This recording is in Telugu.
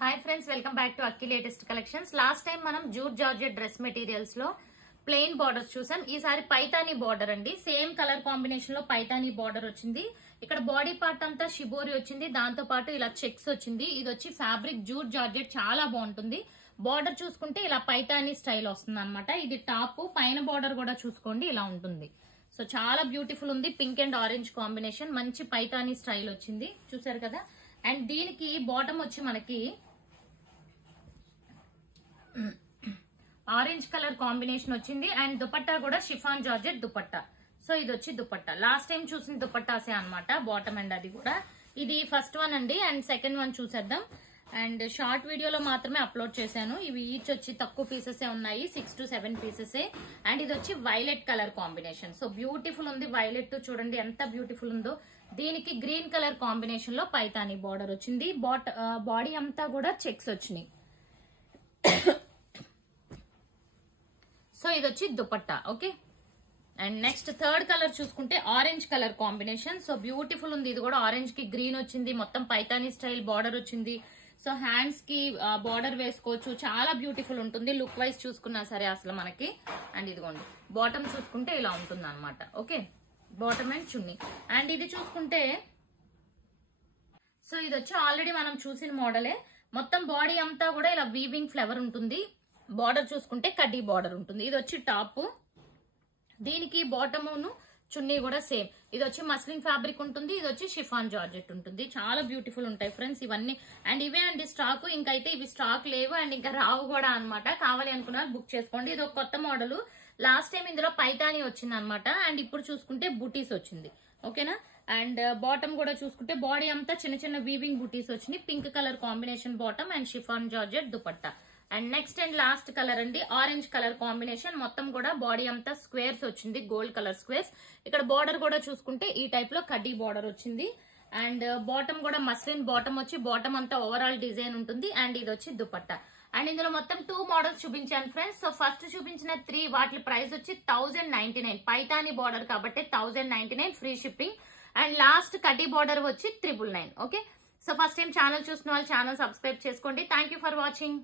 Hi friends, welcome back to Akki latest collections. Last time మనం జూట్ జార్జెట్ డ్రెస్ మెటీరియల్స్ లో ప్లెయిన్ బార్డర్స్ చూసాం. ఈసారి పైతానీ బార్డర్ అండి. సేమ్ కలర్ కాంబినేషన్ లో పైతానీ బార్డర్ వచ్చింది. ఇక్కడ బాడీ పార్ట్ అంతా షిబోరి వచ్చింది, దాంతో పాటు ఇలా చెక్స్ వచ్చింది. ఇది వచ్చి ఫ్యాబ్రిక్ జూట్ జార్జెట్, చాలా బాగుంటుంది. బార్డర్ చూసుకుంటే ఇలా పైతానీ స్టైల్ వస్తుంది అనమాట. ఇది టాప్, పైన బార్డర్ కూడా చూసుకోండి ఇలా ఉంటుంది. సో చాలా బ్యూటిఫుల్ ఉంది. పింక్ అండ్ ఆరెంజ్ కాంబినేషన్, మంచి పైతానీ స్టైల్ వచ్చింది, చూసారు కదా. అండ్ దీనికి బాటమ్ వచ్చి మనకి ఆరెంజ్ కలర్ కాంబినేషన్ వచ్చింది. అండ్ దుపట్టా కూడా షిఫాన్ జార్జెట్ దుపట్టా. సో ఇది వచ్చి దుపట్టా. లాస్ట్ టైం చూసిన దుపట్టాసే అనమాట, బాటమ్ అండ్ అది కూడా. ఇది ఫస్ట్ వన్ అండి. అండ్ సెకండ్ వన్ చూసేద్దాం. అండ్ షార్ట్ వీడియోలో మాత్రమే అప్లోడ్ చేశాను. ఇవి ఈచ్ వచ్చి తక్కువ పీసెసే ఉన్నాయి, 6 to 7 పీసెసే. అండ్ ఇది వచ్చి violet colour combination. So beautiful ఉంది. వైలెట్ చూడండి ఎంత బ్యూటిఫుల్ ఉందో. దీనికి గ్రీన్ కలర్ కాంబినేషన్ లో పైతానీ బార్డర్ వచ్చింది. బాడీ అంతా కూడా చెక్స్ వచ్చినాయి. సో ఇది వచ్చి dupatta. Okay. And next third colour చూసుకుంటే orange colour combination. So beautiful ఉంది. ఇది కూడా ఆరెంజ్ కి గ్రీన్ వచ్చింది. మొత్తం పైతానీ స్టైల్ బార్డర్ వచ్చింది. సో హ్యాండ్స్ కి బార్డర్ వేసుకోవచ్చు, చాలా బ్యూటిఫుల్ ఉంటుంది. లుక్ వైజ్ చూసుకున్నా సరే అసలు మనకి. అండ్ ఇదిగోండి బాటమ్ చూసుకుంటే ఇలా ఉంటుంది అనమాట. Okay, bottom and chunni. And ఇది చూసుకుంటే, సో ఇది వచ్చి ఆల్రెడీ మనం చూసిన మోడలే. మొత్తం బాడీ అంతా కూడా ఇలా వీవింగ్ ఫ్లవర్ ఉంటుంది. బార్డర్ చూసుకుంటే కడ్డీ బార్డర్ ఉంటుంది. ఇది వచ్చి టాప్, దీనికి బాటమును చున్నీ కూడా సేమ్. ఇది వచ్చి మస్లిన్ ఫ్యాబ్రిక్ ఉంటుంది. ఇది వచ్చి షిఫాన్ జార్జెట్ ఉంటుంది. చాలా బ్యూటిఫుల్ ఉంటాయి ఫ్రెండ్స్ ఇవన్నీ. అండ్ ఇవే అండి స్టాక్. ఇంకైతే ఇవి స్టాక్ లేవు అండ్ ఇంకా రావు కూడా అనమాట. కావాలి అనుకున్నారు బుక్ చేసుకోండి. ఇది ఒక కొత్త మోడల్. లాస్ట్ టైం ఇందులో పైతానీ వచ్చింది అనమాట. అండ్ ఇప్పుడు చూసుకుంటే బుటీస్ వచ్చింది. ఓకేనా. అండ్ బాటమ్ కూడా చూసుకుంటే బాడీ అంతా చిన్న చిన్న వీవింగ్ బుటీస్ వచ్చినాయి. Pink colour combination bottom and chiffon georgette dupatta. And next and last colour అండి ఆరెంజ్ కలర్ కాంబినేషన్. మొత్తం కూడా బాడీ అంతా స్క్వేర్స్ వచ్చింది, గోల్డ్ కలర్ స్క్వేర్స్. ఇక్కడ బార్డర్ కూడా చూసుకుంటే ఈ టైప్ లో కడ్డీ బార్డర్ వచ్చింది. అండ్ బాటమ్ కూడా మస్లిన్ బాటమ్ వచ్చి, బాటమ్ అంతా ఓవరాల్ డిజైన్ ఉంటుంది. అండ్ ఇది వచ్చి దుపట్టా. అండ్ ఇందులో మొత్తం 2 మోడల్స్ చూపించాను ఫ్రెండ్స్. సో ఫస్ట్ చూపించిన 3 వాటి ప్రైస్ వచ్చి 1099. పైతానీ బార్డర్ కాబట్టి 1099 ఫ్రీ షిప్పింగ్. అండ్ లాస్ట్ కడ్డీ బార్డర్ వచ్చి 999. Okay. So first time channel చూసిన వాళ్ళు ఛానల్ సబ్స్క్రైబ్ చేసుకోండి. Thank for watching.